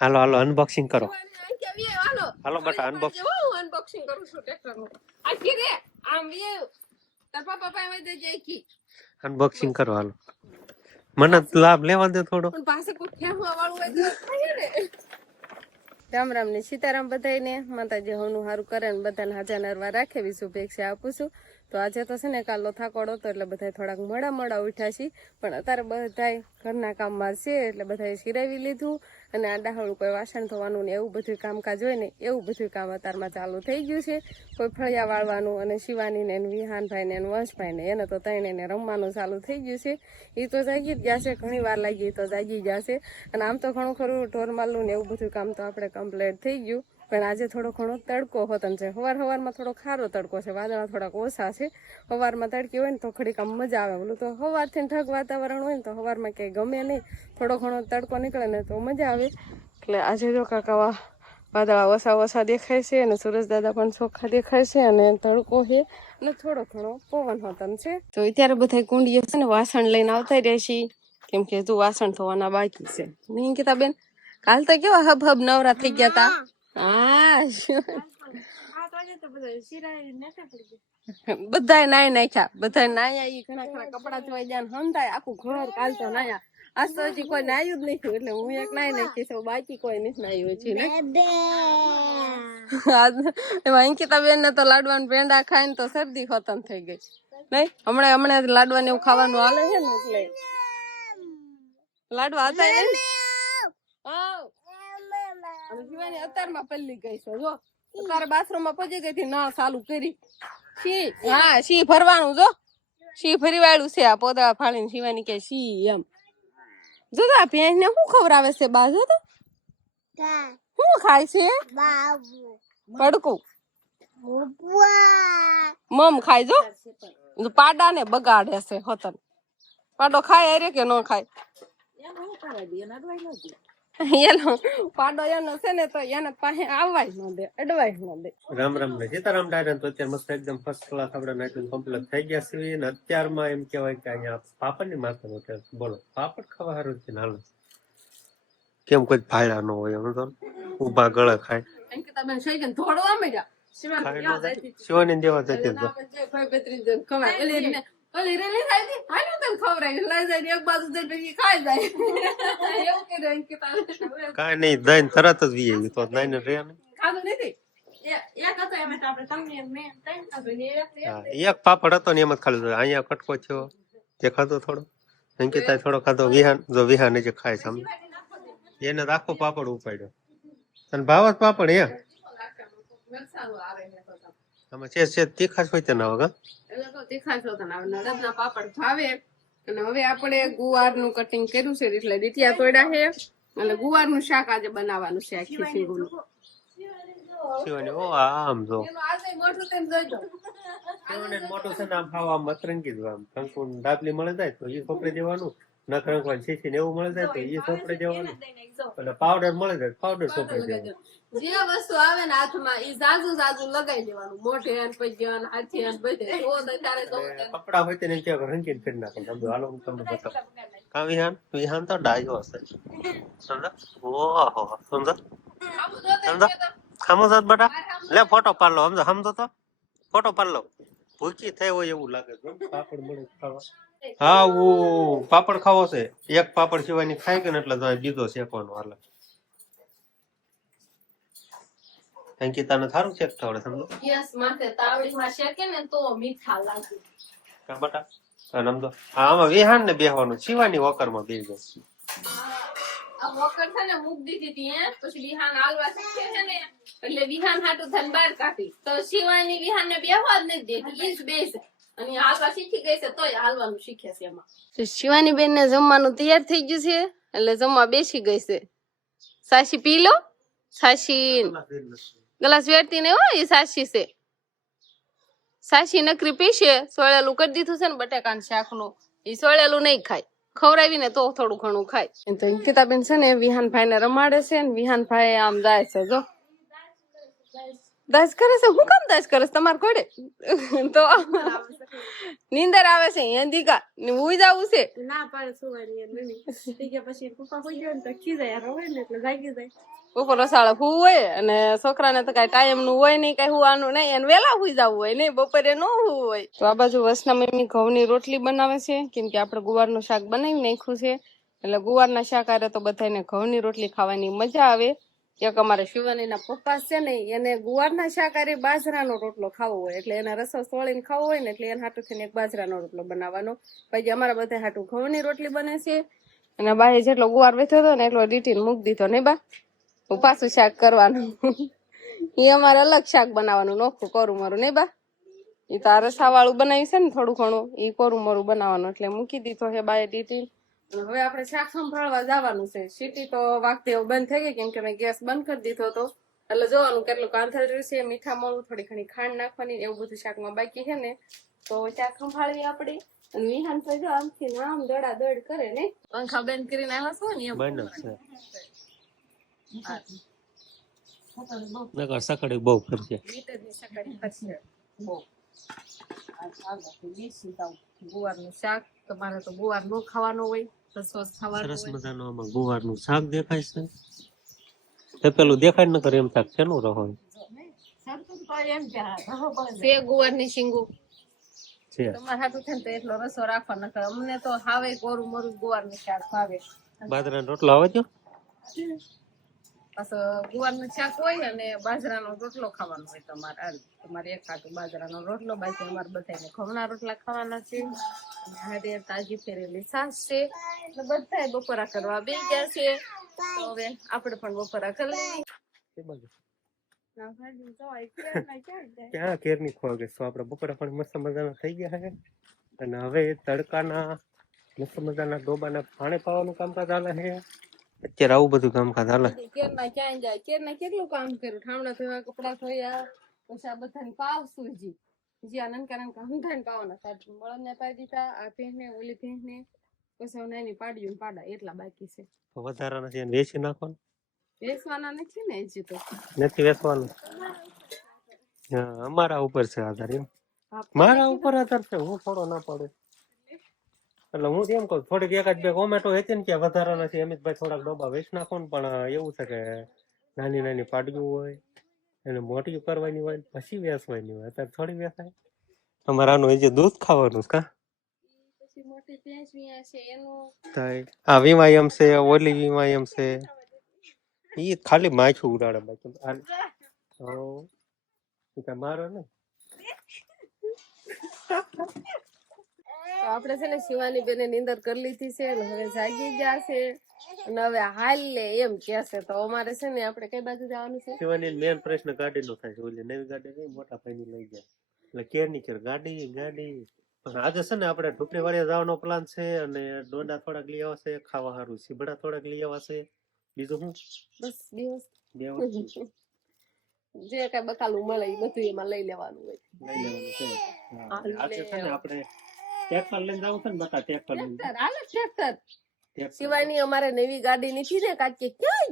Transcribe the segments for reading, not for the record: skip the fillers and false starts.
હાલો હાલો unboxing કરો. હાલો બટા unboxing. Unboxing કરું છું ટ્રેક્ટરનું. આ કે રે આમ વે તાર પપ્પા એમ દે જાય કી અનબોક્સિંગ કરો હાલો. મને લાભ લેવા દે થોડો. પણ પાસે કોઈ ખેવા વાળું હોય તો થાય ને. રામ રામ ને સીતારામ બધાને માતાજી હોનું સારું કરે ને બધાને હાજર નરવા રાખે એવી શુભેચ્છા આપું છું. તો આજે તો છે ને કાલો થાકોડો હતો એટલે બધા થોડાક મોડા ઉઠ્યા છે, પણ અત્યારે બધા ઘરના કામમાં છે એટલે બધાએ સિરાવી લીધું અને આ ડાહળું કોઈ વાસણ ધોવાનું ને એવું બધું કામકાજ હોય ને એવું બધું કામ અત્યારમાં ચાલુ થઈ ગયું છે. કોઈ ફળિયા વાળવાનું અને શિવાની ને વિહાનભાઈ ને વંશભાઈ ને એને તો તઈને રમવાનું ચાલુ થઈ ગયું છે. એ તો જાગી જ જશે, ઘણી વાર લાગી તો જાગી જશે. અને આમ તો ઘણું ખરું ઢોરમાલું ને એવું બધું કામ તો આપણે કમ્પ્લીટ થઈ ગયું, પણ આજે થોડો ઘણો તડકો હોતન છે. સવારમાં થોડો ખારો તડકો છે, વાદળા થોડાક ઓછા છે. સવારમાં તડકી હોય ને તો ઘડીક આમ મજા આવે. ઓલું તો સવારથી ઠગ વાતાવરણ હોય ને તો સવારમાં કંઈ ગમે નહીં, થોડો ઘણો તડકો નીકળે ને તો મજા આવે. એટલે આજે જો કાકા વાદળા ઓછા દેખાય છે અને સુરજ દાદા પણ ચોખ્ખા દેખાય છે અને તડકો છે અને થોડો ઘણો પવન હોતન છે. તો અત્યારે બધા કુંડીએ છે ને વાસણ લઈને આવતા રહેશે, કેમ કે તું વાસણ ધોવાના બાકી છે નહીં કીધા બેન? કાલ તો કેવા હબ નવરા થઈ ગયા તા. હા બધા નાઈ નાખ્યા, બધા નાયા. ઘણા કપડા ધોઈ ગયા, હંધાય આખું ઘર કાલ તો નાયા. આજ તો હજી કોઈ નાયું જ નથી એટલે હું એક નાઈ નાખી, બાકી કોઈ નથી નાયું છે ને. એમાં અંકિતા બેન ને તો લાડવાનું પેંડા ખાઈને તો શરદી ખતમ થઈ ગઈ નહીં. હમણાં લાડવાનું એવું ખાવાનું હાલે છે ને એટલે લાડવા હતા નહીં. શિવાની અત્યારમાં પલ્લી ગઈ છે, જો અત્યારે બાથરૂમ માં પહોંચી ગઈ હતી, નળ ચાલુ કરી. હા શી ભરવાનું, જો શી ભરી વાળું છે. આ પોદળા ફાડીને શિવાની કે શી એમ. જો તો આ ભેંસ ને શું ખવડાવે છે બા? જો તો શું ખાય છે? કડકું મમ ખાય. જો પાડા ને બગાડે છે હોતન. પાડો ખાય અરે કે ન ખાય? એનો પાડો એનો છે ને તો એને પાસે આવવાય ન દે, અડવાય ન દે. રામ રામ ને સીતારામ ડાયરા. તો અત્યારે મસ્ત એકદમ ફર્સ્ટ ક્લાસ આપણે નાખીને કમ્પ્લીટ થઈ ગયા છે ને અત્યારમાં એમ કહેવાય કે અહીંયા પાપડ ની માથે બોલો પાપડ ખાવા સારું છે. હાલો કેમ કોઈ ભાડા ન હોય એમ તો ઉભા ગળા ખાય. શિવાની દેવા જતી કઈ નઈ દઈને તરત જ વી તો દઈને રે એક પાપડ હતો ને એમ જ ખાલી. અહીંયા કટકો થયો તે ખાધો થોડો, અંકિતા થોડો ખાધો. વિહાન જો વિહાન જે ખાય છે એને આખો પાપડ ઉપાડ્યો. અને ભાવ જ પાપડ એ આમાં છે તીખાશ હોય તેના વગર તીખાશ હોતા પાપડ ભાવે. અને હવે આપણે ગુવાર નું કટિંગ કર્યું છે એટલે દીતિયા તોડ્યા છે એટલે ગુવાર નું શાક આજે બનાવવાનું છે. આખી શીંગુનું આમ જો મોટું છે ને આમ ખાવા આમ અતરંગી જ આમ કંકુ ડાબલી મળે જાય તો એ સોપડી દેવાનું, નખરંગવાન શીશી ને એવું મળે જાય તો એ સોપડી દેવાનું, અને પાવડર મળે જાય પાવડર સોપડી દેવાનું. જે વસ્તુ આવે ને હાથમાં એ જાજુ લગાઈ દેવાનું, મોઢે પગે હાથે બધે. કપડા હોય તેને ક્યાં રંગીન કરી નાખે. સમજો હાલો હું તમને બતાવું. કા વિહાન તો ડાયો હશે. સમજો ઓહો સમજો ખામો સાત બટા લે ફોટો પાડ લો. સમજો તો ફોટો પાડ લો. ભૂખી થઈ હોય એવું લાગે. પાપડ મળે ખાવા. હા પાપડ ખાવો છે. એક પાપડ સિવાયની ખાઈ કે ને એટલે તો બીજો શેકવાનો હાલે. અંકિતાને સારું શેકતા આવડે સમજો. યસ માથે તાવડીમાં શેકે ને તો મીઠા લાગે. કા બટા સમજો. આમાં વિહાન ને બેહવાનું, શિવાની વોકરમાં બેસી જાય. આ વોકર છે ને મૂક દીધી હતી હે, પછી વિહાન હાલવા શીખે છે ને એટલે વિહાન હાટું થઈને બહાર કાઢી તો શિવાની વિહાન ને બેહવા જ નથી દેતી. ઈ જ બેસે અને હાલવા શીખી ગઈ છે તોય હાલવાનું શીખે છે. એમાં શિવાની બેન ને જમવાનું તૈયાર થઈ ગયું છે એટલે જમવા બેસી ગઈ છે. સાસી પી લો. સાસી ગ્લાસ વેરતી ને હોય એ સાસી છે. સાસી નકરી પીશે. સોળેલું કરી દીધું છે ને બટાકાનું શાક નું, એ સોળેલું નહીં ખાય. ખવડાવીને તો થોડું ઘણું ખાય. તો અંકિતાબેન છે ને વિહાનભાઈ ને રમાડે છે ને વિહાનભાઈ આમ જાય છે. જો દસ કરે છે હું કામ દસ કરે છે તમારે ઘોડે તો નીંદર આવે છે હિંદીકા હુઈ જવું છે ના પાડે સુવાની એમ નહીં કે પછી પપ્પા કોઈ ગયો ને તો ખીજાય રોવે ને એટલે જાગી જાય ઉપર રસાળે હું હોય અને છોકરાને તો કઈ ટાઈમ નું હોય નહીં કઈ હુવાનું નહીં એને વેલા હુઈ જવું હોય નહીં બપોરે ન હુવું હોય તો આ બાજુ વસના મમ્મી ઘઉંની રોટલી બનાવે છે કેમ કે આપણે ગુવારનું શાક બનાવી નાખ્યું છે એટલે ગુવારના શાક આરે તો બધાને ઘઉંની રોટલી ખાવાની મજા આવે એક અમારે શિવાનીના પપ્પા છે ને એને ગુવારના શાક આરે બાજરાનો રોટલો ખાવો હોય એટલે એને રસો સોળીને ખાવો હોય ને એટલે એને હાટું થઈને એક બાજરાનો રોટલો બનાવવાનો પછી અમારા બધા હાટું ઘઉંની રોટલી બને છે અને બાએ જેટલો ગુવાર વેચ્યો હતો ને એટલો રીટીને મૂકી દીધો નહીં બા પાછું શાક કરવાનું એ અમારે અલગ શાક બનાવવાનું નોખું કોરું મારું નહીં બા એ તો રસા વાળું બનાવ્યું છે ને થોડું ઘણું એ કોરું મારું બનાવવાનું એટલે મૂકી દીધો છે બાએ ડીટી હવે આપણે શાક સંભાળવા જવાનું છે સીટી તો વાગતી બંધ થઈ ગઈ કેમ કે મેં ગેસ બંધ કરી દીધો હતો એટલે જોવાનું કેટલું કાંથળ રહ્યું છે મીઠા મળવું થોડી ઘણી ખાંડ નાખવાની એવું બધું શાકમાં બાકી છે ને તો શાક સંભાળવી આપણે અને વિહાન તો જો આમથી આમ દોડા દોડ કરે ને પંખા બંધ કરીને આવ્યા છો ને એમ સકડી બહુ ફરશે ગુવારનું શાક તમારે તો ગુવાર નો ખાવાનું હોય સરસ મજાનું આમાં ગુવારનું શાક દેખાય છે પેલું દેખાય ન કરે એમ શાક શેનું રહો છે ગુવારની શીંગુ છે તમારે હાટું થાય તો એટલો રસો રાખવા નકર અમને તો હાવે કોરું મોરું ગુવારનું શાક ભાવે બાજરાનો રોટલો આવે છે પાછો ગુવારનું શાક હોય અને બાજરાનો રોટલો ખાવાનો હોય તમારે એક હાટું બાજરાનો રોટલો બાકી અમારે બધાને ઘઉંના રોટલા ખાવાના છે અને હારે તાજી ફેરેલી છાશ છે એટલે બધા બપોરા કરવા બે ગયા છે તો હવે આપણે પણ બપોરા કરી લઈએ ક્યાં કેરની ખોવા ગઈ આપડે બપોરા પણ મસ્ત મજાના થઈ ગયા છે અને હવે તડકાના મસ્ત મજાના ડોબાના પાણી પાવાનું કામકાજ ચાલે છે અત્યારે આવું બધું કામકાજ હાલે કેરના ક્યાં જાય કેરના કેટલું કામ કર્યું ઠામડા ધોયા કપડા ધોયા પછી આ બધાને પાવશું જી આ નનકા નનકા હંધાઈને પાવાના સાચું મળને પાડી દીધા આ ભેંસને ઓલી ભેંસને પછી નાની પાડ્યું પાડા એટલા બાકી છે વધારાના છે વેચી નાખવાનું વેચવાના નથી ને હજી તો નથી વેચવાનું હા અમારા ઉપર છે આધાર એમ મારા ઉપર આધાર છે હું થોડો ના પડે એટલે હું એમ કહું થોડીક એકાદ બે કોમેન્ટો હતી ને કે વધારાના છે અમિતભાઈ થોડાક ડબ્બા વેચ નાખો ને પણ એવું છે કે નાની નાની પાડ્યું હોય એને મોટી કરવાની હોય પછી વેચવાની હોય અત્યારે થોડી વેચાય અમારે આનું હજી દૂધ ખાવાનું કા પછી મોટી ભેંસ વિયા છે એનું આ વીમાયમ છે ઓલી વીમાયમ છે ઈ ખાલી માછું ઉડાડે બાકી મારો ને આપણે છે ને શિવાની બેને નીંદર કરી લીધી છે અને હવે જાગી ગયા છે અને હવે હાલ લે એમ કે છે તો અમારે છે ને આપણે કઈ બાજુ જવાનું છે શિવાની મેન પ્રશ્ન ગાડી નો થાય છે ઓલી નવી ગાડી નહીં મોટા ભાઈ ની લઈ ગયા એટલે કેર ની કેર ગાડી પણ આજે છે ને આપણે ઢોકળી વાળિયા જવાનો પ્લાન છે અને ડોડા થોડાક લઈ આવશે ખાવા સારું સીબડા થોડાક લઈ આવશે બીજું શું બસ દિવસ જે કઈ બકાલું મળે એ બધું એમાં લઈ લેવાનું હોય આજે છે ને આપણે ટ્રેક્ટર લઈને જાવ છે ને બતા ટ્રેક્ટર સિવાયની અમારે નવી ગાડી નથી ને કાકી ક્યાં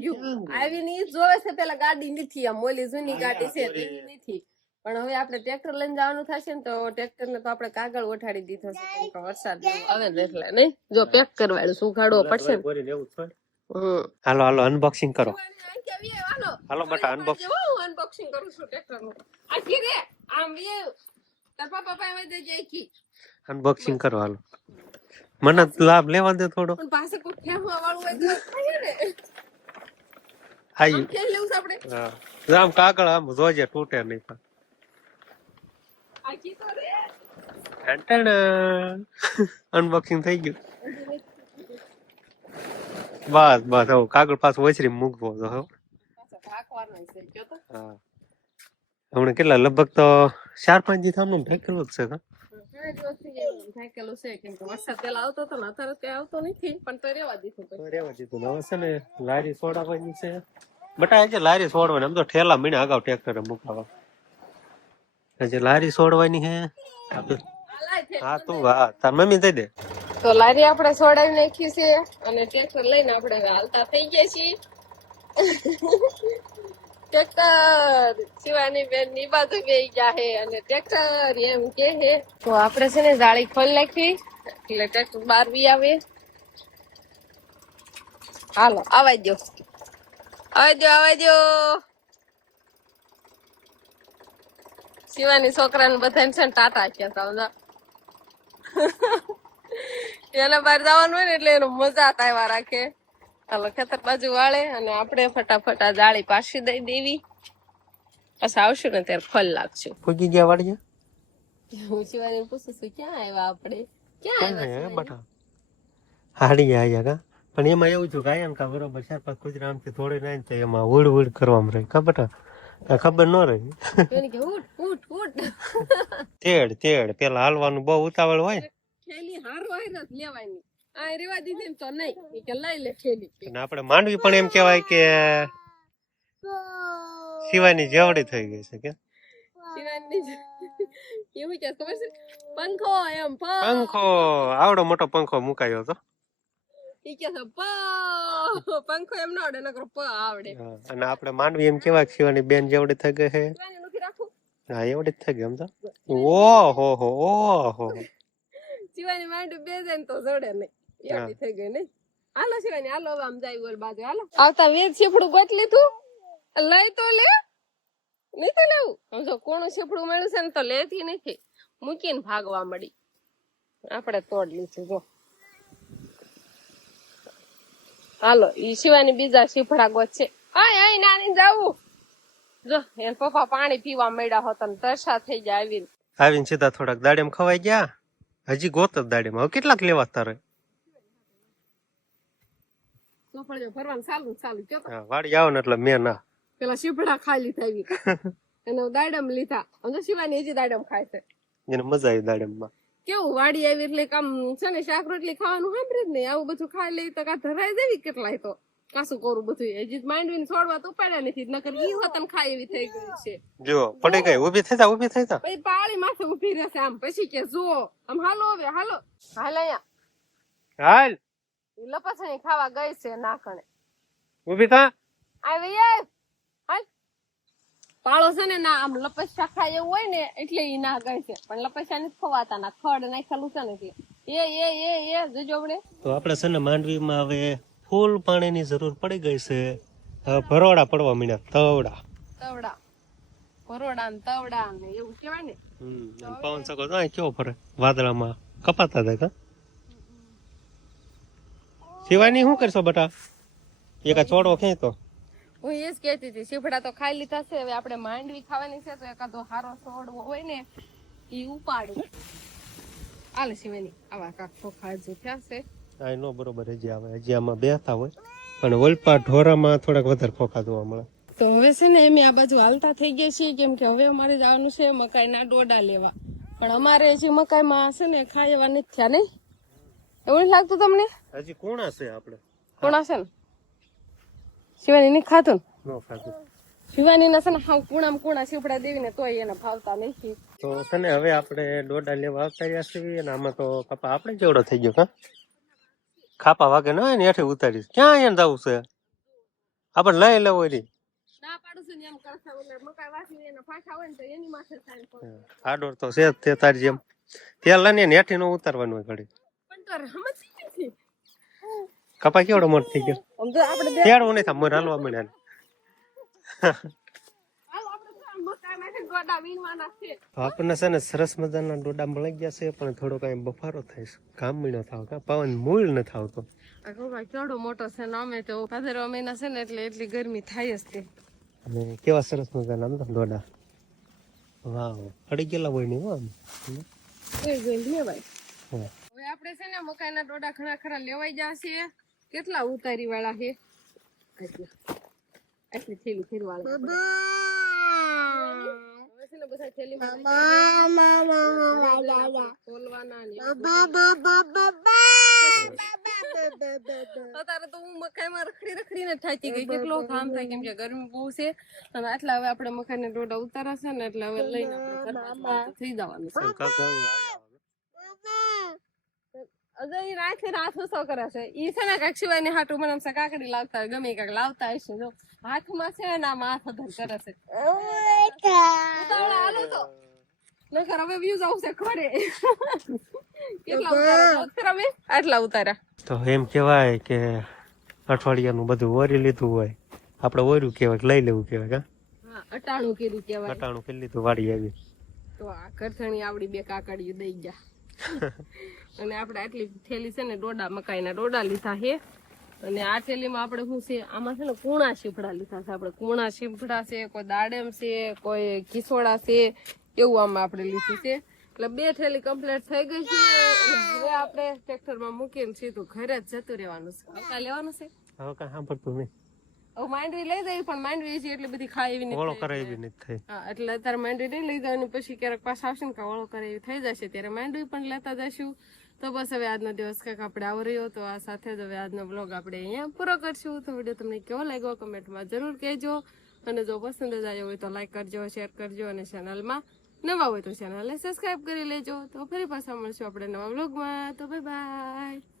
ગયું આવીને ઈ જોવે છે પેલા ગાડી નથી આમ ઓલી જૂની ગાડી છે નથી પણ હવે આપણે ટ્રેક્ટર લઈને જવાનું થશે ને તો ટ્રેક્ટર ને તો આપણે કાગળ ઓઠાડી દીધો છે કેમ કે વરસાદ આવે ને એટલે નહીં જો પેક કરવાડું સુખાડવો પડશે હાલો હાલો અનબોક્સિંગ કરો હાલો બટા અનબોક્સિંગ અનબોક્સિંગ કરું છું ટ્રેક્ટર નું આખી રે આમ વે તાર પાપા પાસે દે જાય કી અનબોક્સિંગ કરો હાલો મને લાભ લેવા દે થોડો પણ પાસે કોઈ ખેમવા વાળું હોય તો થાય ને આઈ કે લેવું છે આપણે હા આમ કાગળ આમ જોજે તૂટે નહીં પણ આખી તો રે અંટણ અનબોક્સિંગ થઈ ગયું બસ બસ હવે કાગળ પાછું વચરી મૂકવો તો હવે હમણાં કેટલા લગભગ તો 4-5 દી થામનું ઢેકેલું જ છે ઢેકેલું છે કેમ કે વરસાદ પેલા આવતો હતો ને અત્યારે કઈ આવતો નથી પણ તો રેવા દીધું હવે છે ને લારી છોડાવવાની છે બટા આજે લારી છોડવાની આમ તો ઠેલા મહિના અગાઉ ટ્રેક્ટરે મુકાવા આજે લારી છોડવાની છે હા તું હા તાર મમ્મી દઈ દે તો લારી આપણે છોડાવી નાખી છે અને ટ્રેક્ટર લઈને આપણે હાલતા થઈ ગયા છીએ ટ્રેક્ટર શિવાની બેન ની બાજુ બેસી ગયા હે અને ટ્રેક્ટર એમ કે હે તો આપણે છે ને જાળી ખોલી નાખી એટલે ટ્રેક્ટર બહાર બી આવે. હાલો આવા દો શિવાની છોકરાને બધાને છે ને ટાટા કહેતા સમજા એને બહાર જવાનું હોય ને એટલે એનો મજા આવ્યા રાખે. હાલો ખેતર બાજુ વાળે અને આપણે ફટાફટ આ જાળી પાછી દઈ દેવી પછી આવશું ને ત્યારે ફળ લાગશું. પૂજી ગયા વાડીએ હું શિવાની પૂછું છું ક્યાં આવ્યા આપણે ક્યાં આવ્યા બટા હાડી આવ્યા કા પણ એમાં એવું છું કે આયા ને કા બરોબર 4-5 કુતરા આમથી થોડી નાય તો એમાં ઉડ કરવામાં રહી કા બટા ખબર ન રહી. એને કે ઉઠ ઉઠ ઉઠ તેડ પેલા હાલવાનું બહુ ઉતાવળ હોય ખેલી હારો હાર જ લેવાની આ રેવા દીધી ને તો નહીં એ કે લઈ લે ખેલી અને આપણે માંડવી પણ એમ કહેવાય કે શિવાની જેવડી થઈ ગઈ છે કે શિવાની એવું કે ખબર છે પંખો એમ પંખો આવડો મોટો પંખો મુકાયો હતો ઈ કે પંખો એમ ના આવડે નકર પ આવડે. અને આપણે માંડવી એમ કેવાય શિવાની બેન જેવડી થઈ ગઈ છે. શિવાની નુકી રાખું હા એવડી જ થઈ ગઈ એમ તો ઓહો શિવાની માંડવી બે જાય ને તો જડે નહીં એવડી થઈ ગઈ નહીં. હાલો શિવાની હાલો હવે આમ જાય ઓલ બાજુ હાલો આવતા વેદ શેફડું ગોત લીધું લઈ તો લે નહીં તો લેવું સમજો કોનું શેફડું મળ્યું છે ને તો લેતી નથી મૂકીને ભાગવા મળી આપણે તોડ લીધું જો. હાલો ઈ શિવાની બીજા શીફડા ગોત છે આય નાની જાવું જો એન પપ્પા પાણી પીવા મળ્યા હોત ને તરસા થઈ ગયા આવીને સીધા થોડાક દાડેમ ખવાઈ ગયા હજી ગોત જ દાડેમ હવે કેટલાક લેવા તારે ફરવાનું ચાલુ વાડી આવો ને એટલે મેં ના પેલા શીફડા ખાઈ લીધા આવી એને દાડમ લીધા સમજો શિવાની હજી દાડમ ખાય છે એને મજા આવી દાડેમ માં કેવું વાડી આવી એટલે કામ છે ને શાક રોટલી ખાવાનું સાંભળે જ નહીં આવું બધું ખાઈ લઈ તો કા ધરાઈ દેવી કેટલાય તો કાશું કરું બધું હજી માંડવીને છોડવા તો ઉપાડ્યા નથી નકર ઈ વતન ખાય એવી થઈ ગઈ છે જો પડી ગઈ ઊભી થઈ જા પછી પાળી માથે ઉભી રહેશે આમ પછી કે જો આમ હાલો હવે હાલો અહીંયા હાલ ઈ લપસણી ખાવા ગઈ છે નાખણે ઊભી થા આવી હાલ પાળો છે ને ના આમ લપસ્યા ખાય એવું હોય ને એટલે ઈ ના ગઈ છે પણ લપસ્યા નથી ખવાતા ના ખડ નાખેલું છે ને એટલે એ જોજો આપણે તો આપણે છે ને માંડવીમાં હવે ફૂલ પાણીની જરૂર પડી ગઈ છે હવે ભરોડા પડવા માંડ્યા તવડા ભરોડા ને તવડા ને એવું કહેવાય ને પવન સકો તો કેવો ફરે વાદળામાં કપાતા હતા કા શિવાની શું કરશો બટા એક છોડવો ખેંચતો હું એ જ કહેતી હતી શીફડા તો ખાઈ લીધા છે હવે આપણે માંડવી ખાવાની છે તો એકાદો હારો છોડવો હોય ને ઈ ઉપાડું હાલ શિવાની આવા કાક ચોખા જે થયા છે આ નો બરોબર હજી આવે હજી આમાં બેસતા હોય પણ વલપા ઢોરામાં થોડાક વધારે ખોખા જોવા મળે. તો હવે છે ને એમ આ બાજુ હાલતા થઈ ગયા છીએ કેમ કે હવે અમારે જવાનું છે મકાઈના ડોડા લેવા પણ અમારે હજી મકાઈમાં છે ને ખાવા નથી થયા નહીં એવું નથી લાગતું તમને હજી કોણા છે આપણે કોણા છે ને શિવાની નહીં ખાતું નો ખાતું શિવાની ના છે ને હા કુણા શીપડા દેવી ને તોય એને ભાવતા નથી તો છે ને હવે આપણે ડોડા લેવા આવતા રહ્યા છીએ અને આમાં તો કપા આપણે જેવડો થઈ ગયો કા ખાપા વાગે ન હોય ને એઠે ઉતારીશ ક્યાં એને જવું છે આપણે લઈ લેવો રી ના પાડું છે ને એમ કરતા એટલે મકાઈ વાસી એના ફાંખા હોય ને તો એની માથે થાય આડોર તો છે તે તારી જેમ તેલ લઈને હેઠી નો ઉતારવાનું હોય ઘડી પણ તો રમત નથી કપા કેવડો મોટો થઈ ગયો આમ તો આપણે તેડવું નહીં થાય મને હાલવા મળ્યા આપણને છે ને સરસ મજાના ડોડા મળી ગયા છે પણ થોડો કઈ બફારો થાય છે કામ મીનો થાવ કા પવન મૂળ ન થાવતો કેવડો મોટો છે ને અમે તો 15 મહિના છે ને એટલે એટલી ગરમી થાય જ તે અને કેવા સરસ મજાના ડોડા વાવ અડી ગયેલા હોય ને આમ લેવાય હવે આપણે છે ને મકાઈના ડોડા ઘણા ખરા લેવાઈ જશે કેટલા ઉતારી વાળા છે આટલી થેલી વાળા બધા થેલી અત્યારે તો હું મકાઈમાં રખડીને થાકી ગઈ કેટલો કામ થાય કેમ કે ગરમી બહુ છે અને આટલા હવે આપણે મકાઈને ડોડા ઉતારા છે ને એટલે હવે લઈને આપણે થઈ જવાનું છે અગર ઈ રાત ઉસો કરે છે ઈ છે ને કાંઈક સિવાયની હાટું મને એમ છે કાકડી લાવતા હોય ગમે કાંઈક લાવતા હશે જો હાથમાં છે ને આમાં હાથ અધર કરે છે ઉતાવળા હાલો તો નકર હવે વ્યૂઝ આવશે ખરે કેટલા ઉતારા અમે આટલા ઉતારા તો એમ કહેવાય કે અઠવાડિયાનું બધું ઓરી લીધું હોય આપણે ઓર્યું કહેવાય કે લઈ લેવું કહેવાય હા અટાણું કીધું કા કેવાય અટાણું કરી લીધું વાડી આવી તો આ કરથણી આવડી બે કાકડીઓ દઈ ગયા અને આપણે આટલી થેલી છે ને મકાઈના ડોડા લીધા છે અને આ થેલીમાં આપણે શું છે આમાં છે ને કૂણા શીફડા લીધા છે આપણે કૂણા શીફડા છે કોઈ દાડેમ છે કોઈ કિસોડા છે એવું આમાં આપણે લીધું છે એટલે બે થેલી કમ્પ્લીટ થઈ ગઈ છે અને હવે આપણે ટ્રેક્ટરમાં મૂકીને સીધું ઘરે જ જતું રહેવાનું છે કાંઈ લેવાનું છે હવે કાંઈ સાંભળતું નહીં હવે માંડવી લઈ જાય પણ માંડવી છે એટલી બધી ખાય એવી ઓળો નથી કરે એવી નથી થઈ હા એટલે અત્યારે માંડવી નહીં લઈ જવાની પછી ક્યારેક પાછા આવશે ને કાવળો કરે એવી થઈ જશે ત્યારે માંડવી પણ લેતા જશું તો બસ હવે આજનો દિવસ કંઈક આપણે આવો રહ્યો તો આ સાથે જ હવે આજનો બ્લોગ આપણે અહીંયા પૂરો કરશું તો વિડીયો તમને કેવો લાગ્યો કમેન્ટમાં જરૂર કહેજો અને જો પસંદ જ આવ્યો હોય તો લાઈક કરજો શેર કરજો અને ચેનલમાં નવા હોય તો ચેનલને સબસ્ક્રાઈબ કરી લેજો તો ફરી પાછા મળશું આપણે નવા બ્લોગમાં તો બાય બાય